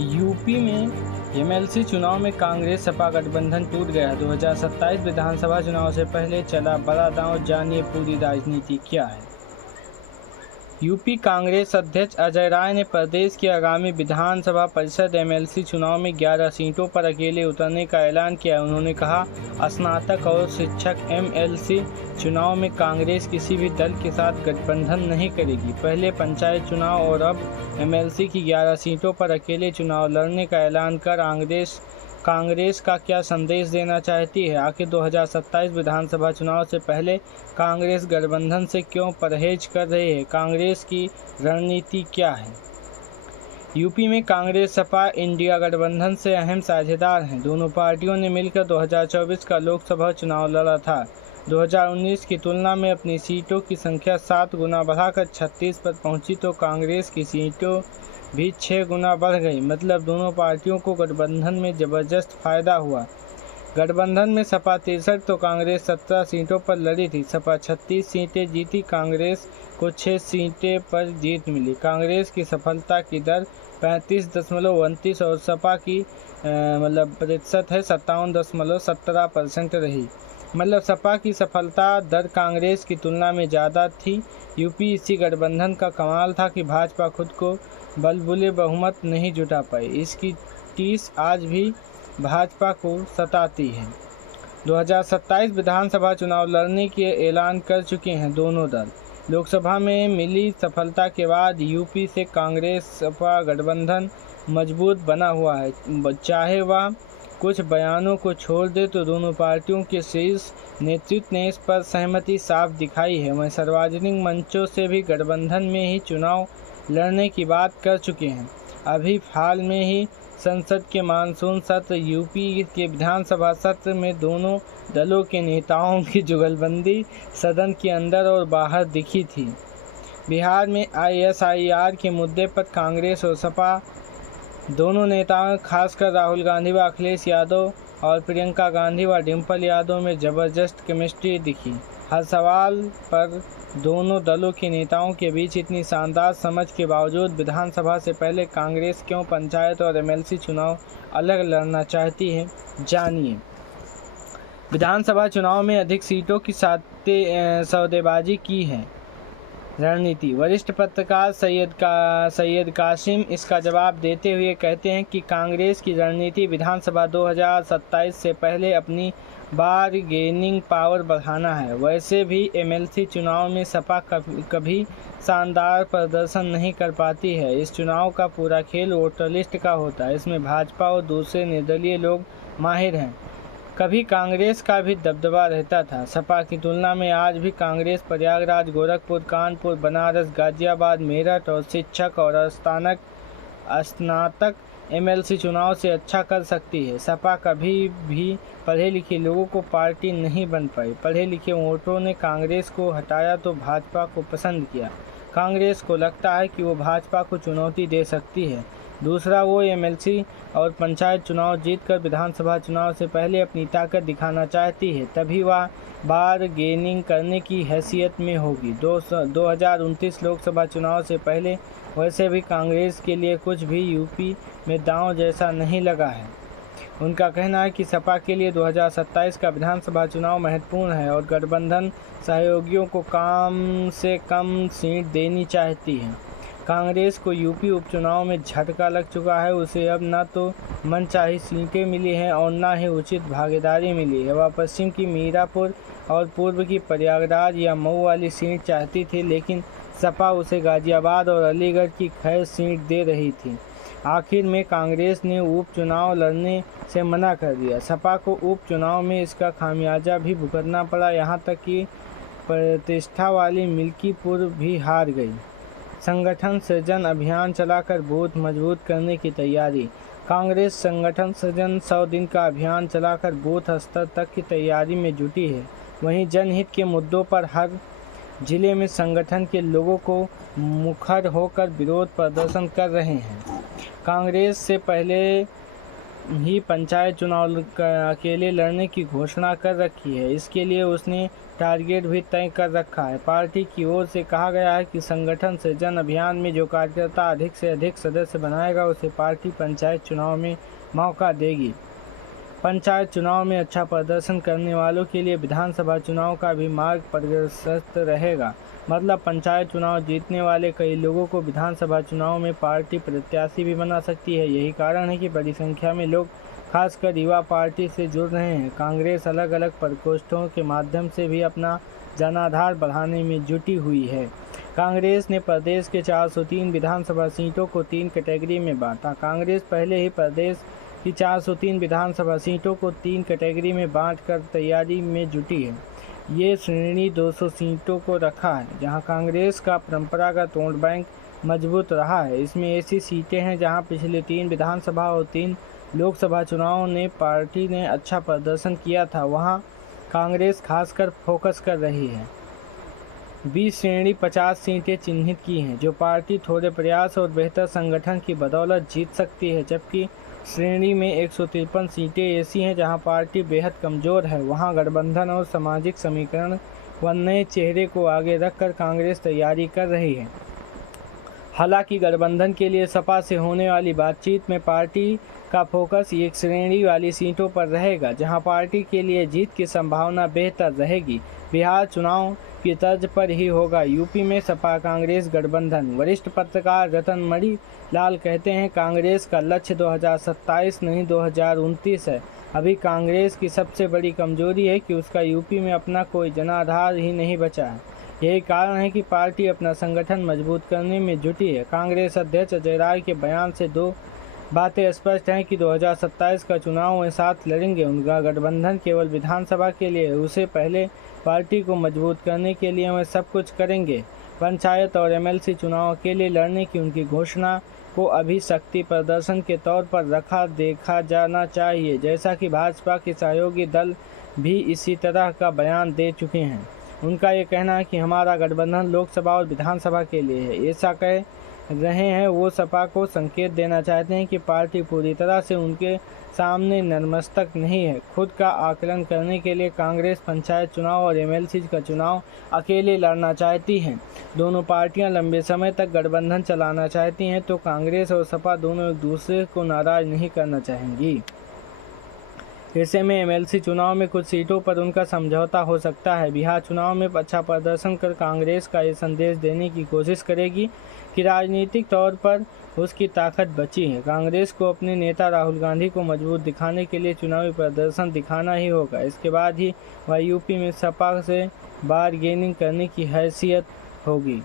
UP में MLC चुनाव में कांग्रेस सपा गठबंधन टूट गया। 2027 विधानसभा चुनाव से पहले चला बड़ा दांव, जानिए पूरी राजनीति क्या है। यूपी कांग्रेस अध्यक्ष अजय राय ने प्रदेश के आगामी विधानसभा परिषद एमएलसी चुनाव में 11 सीटों पर अकेले उतरने का ऐलान किया। उन्होंने कहा, स्नातक और शिक्षक एमएलसी चुनाव में कांग्रेस किसी भी दल के साथ गठबंधन नहीं करेगी। पहले पंचायत चुनाव और अब एमएलसी की 11 सीटों पर अकेले चुनाव लड़ने का ऐलान कर कांग्रेस का क्या संदेश देना चाहती है। आखिर 2027 विधानसभा चुनाव से पहले कांग्रेस गठबंधन से क्यों परहेज कर रही है, कांग्रेस की रणनीति क्या है। यूपी में कांग्रेस सपा इंडिया गठबंधन से अहम साझेदार हैं। दोनों पार्टियों ने मिलकर 2024 का लोकसभा चुनाव लड़ा था। 2019 की तुलना में अपनी सीटों की संख्या 7 गुना बढ़ाकर 36 पर पहुंची तो कांग्रेस की सीटों भी 6 गुना बढ़ गई। मतलब दोनों पार्टियों को गठबंधन में जबरदस्त फायदा हुआ। गठबंधन में सपा 63 तो कांग्रेस 17 सीटों पर लड़ी थी। सपा 36 सीटें जीती, कांग्रेस को 6 सीटें पर जीत मिली। कांग्रेस की सफलता की दर 35.29 और सपा की प्रतिशत है 57.17% रही। मतलब सपा की सफलता दर कांग्रेस की तुलना में ज़्यादा थी। यूपी इसी गठबंधन का कमाल था कि भाजपा खुद को बलबुले बहुमत नहीं जुटा पाई। इसकी टीस आज भी भाजपा को सताती है। 2027 विधानसभा चुनाव लड़ने के ऐलान कर चुके हैं दोनों दल। लोकसभा में मिली सफलता के बाद यूपी से कांग्रेस सपा गठबंधन मजबूत बना हुआ है। चाहे वह कुछ बयानों को छोड़ दे तो दोनों पार्टियों के शीर्ष नेतृत्व ने इस पर सहमति साफ दिखाई है। वह सार्वजनिक मंचों से भी गठबंधन में ही चुनाव लड़ने की बात कर चुके हैं। अभी हाल में ही संसद के मानसून सत्र यूपी के विधानसभा सत्र में दोनों दलों के नेताओं की जुगलबंदी सदन के अंदर और बाहर दिखी थी। बिहार में ISIR के मुद्दे पर कांग्रेस और सपा दोनों नेताओं, खासकर राहुल गांधी व अखिलेश यादव और प्रियंका गांधी व डिम्पल यादव में जबरदस्त केमिस्ट्री दिखी। हर सवाल पर दोनों दलों के नेताओं के बीच इतनी शानदार समझ के बावजूद विधानसभा से पहले कांग्रेस क्यों पंचायत और एमएलसी चुनाव अलग लड़ना चाहती है, जानिए। विधानसभा चुनाव में अधिक सीटों की सौदेबाजी की है रणनीति। वरिष्ठ पत्रकार सैयद कासिम इसका जवाब देते हुए कहते हैं कि कांग्रेस की रणनीति विधानसभा 2027 से पहले अपनी बारगेनिंग पावर बढ़ाना है। वैसे भी एमएलसी चुनाव में सपा कभी शानदार प्रदर्शन नहीं कर पाती है। इस चुनाव का पूरा खेल वोटर लिस्ट का होता है। इसमें भाजपा और दूसरे निर्दलीय लोग माहिर हैं। कभी कांग्रेस का भी दबदबा रहता था। सपा की तुलना में आज भी कांग्रेस प्रयागराज, गोरखपुर, कानपुर, बनारस, गाजियाबाद, मेरठ और शिक्षक और स्नातक एमएलसी चुनाव से अच्छा कर सकती है। सपा कभी भी पढ़े लिखे लोगों को पार्टी नहीं बन पाई। पढ़े लिखे वोटरों ने कांग्रेस को हटाया तो भाजपा को पसंद किया। कांग्रेस को लगता है कि वो भाजपा को चुनौती दे सकती है। दूसरा, वो एमएलसी और पंचायत चुनाव जीतकर विधानसभा चुनाव से पहले अपनी ताकत दिखाना चाहती है। तभी वह बारगेनिंग करने की हैसियत में होगी। 2029 लोकसभा चुनाव से पहले वैसे भी कांग्रेस के लिए कुछ भी यूपी में दांव जैसा नहीं लगा है। उनका कहना है कि सपा के लिए 2027 का विधानसभा चुनाव महत्वपूर्ण है और गठबंधन सहयोगियों को कम से कम सीट देनी चाहती है। कांग्रेस को यूपी उपचुनाव में झटका लग चुका है। उसे अब न तो मनचाही सीटें मिली हैं और न ही उचित भागीदारी मिली है। वह पश्चिम की मीरापुर और पूर्व की प्रयागराज या मऊ वाली सीट चाहती थी, लेकिन सपा उसे गाजियाबाद और अलीगढ़ की खैर सीट दे रही थी। आखिर में कांग्रेस ने उपचुनाव लड़ने से मना कर दिया। सपा को उपचुनाव में इसका खामियाजा भी भुगतना पड़ा। यहाँ तक कि प्रतिष्ठा वाली मिल्कीपुर भी हार गई। संगठन सृजन अभियान चलाकर बूथ मजबूत करने की तैयारी। कांग्रेस संगठन सृजन 100 दिन का अभियान चलाकर बूथ स्तर तक की तैयारी में जुटी है। वहीं जनहित के मुद्दों पर हर जिले में संगठन के लोगों को मुखर होकर विरोध प्रदर्शन कर रहे हैं। कांग्रेस से पहले ही पंचायत चुनाव अकेले लड़ने की घोषणा कर रखी है। इसके लिए उसने टारगेट भी तय कर रखा है। पार्टी की ओर से कहा गया है कि संगठन से जन अभियान में जो कार्यकर्ता अधिक से अधिक सदस्य बनाएगा उसे पार्टी पंचायत चुनाव में मौका देगी। पंचायत चुनाव में अच्छा प्रदर्शन करने वालों के लिए विधानसभा चुनाव का भी मार्ग प्रशस्त रहेगा। मतलब पंचायत चुनाव जीतने वाले कई लोगों को विधानसभा चुनाव में पार्टी प्रत्याशी भी बना सकती है। यही कारण है कि बड़ी संख्या में लोग खासकर युवा पार्टी से जुड़ रहे हैं। कांग्रेस अलग अलग प्रकोष्ठों के माध्यम से भी अपना जनाधार बढ़ाने में जुटी हुई है। कांग्रेस ने प्रदेश के 403 विधानसभा सीटों को 3 कैटेगरी में बांटा। कांग्रेस पहले ही प्रदेश की 403 विधानसभा सीटों को 3 कैटेगरी में बांटकर तैयारी में जुटी है। ये श्रेणी 200 सीटों को रखा है, जहां कांग्रेस का परंपरागत वोट बैंक मजबूत रहा है। इसमें ऐसी सीटें हैं जहां पिछले 3 विधानसभा और 3 लोकसभा चुनाव ने पार्टी ने अच्छा प्रदर्शन किया था, वहां कांग्रेस खासकर फोकस कर रही है। 20 श्रेणी 50 सीटें चिन्हित की हैं, जो पार्टी थोड़े प्रयास और बेहतर संगठन की बदौलत जीत सकती है। जबकि श्रेणी में 153 सीटें ऐसी हैं जहां पार्टी बेहद कमज़ोर है, वहां गठबंधन और सामाजिक समीकरण व नए चेहरे को आगे रखकर कांग्रेस तैयारी कर रही है। हालांकि गठबंधन के लिए सपा से होने वाली बातचीत में पार्टी का फोकस एक श्रेणी वाली सीटों पर रहेगा, जहां पार्टी के लिए जीत की संभावना बेहतर रहेगी। बिहार चुनाव की तर्ज पर ही होगा यूपी में सपा कांग्रेस गठबंधन। वरिष्ठ पत्रकार रतन मणि लाल कहते हैं, कांग्रेस का लक्ष्य 2027 नहीं 2029 है। अभी कांग्रेस की सबसे बड़ी कमजोरी है कि उसका यूपी में अपना कोई जनाधार ही नहीं बचा है। यही कारण है कि पार्टी अपना संगठन मजबूत करने में जुटी है। कांग्रेस अध्यक्ष अजय राय के बयान से 2 बातें स्पष्ट हैं कि 2027 का चुनाव वे साथ लड़ेंगे। उनका गठबंधन केवल विधानसभा के लिए, उससे पहले पार्टी को मजबूत करने के लिए वे सब कुछ करेंगे। पंचायत और एमएलसी चुनाव अकेले लड़ने की उनकी घोषणा को अभी शक्ति प्रदर्शन के तौर पर देखा जाना चाहिए, जैसा कि भाजपा के सहयोगी दल भी इसी तरह का बयान दे चुके हैं। उनका ये कहना है कि हमारा गठबंधन लोकसभा और विधानसभा के लिए है। ऐसा कह रहे हैं वो सपा को संकेत देना चाहते हैं कि पार्टी पूरी तरह से उनके सामने नतमस्तक नहीं है। खुद का आकलन करने के लिए कांग्रेस पंचायत चुनाव और एमएलसी का चुनाव अकेले लड़ना चाहती हैं। दोनों पार्टियां लंबे समय तक गठबंधन चलाना चाहती हैं, तो कांग्रेस और सपा दोनों एक दूसरे को नाराज नहीं करना चाहेंगी। ऐसे में एमएलसी चुनाव में कुछ सीटों पर उनका समझौता हो सकता है। बिहार चुनाव में अच्छा प्रदर्शन कर कांग्रेस का ये संदेश देने की कोशिश करेगी कि राजनीतिक तौर पर उसकी ताकत बची है। कांग्रेस को अपने नेता राहुल गांधी को मजबूत दिखाने के लिए चुनावी प्रदर्शन दिखाना ही होगा। इसके बाद ही वह यूपी में सपा से बारगेनिंग करने की हैसियत होगी।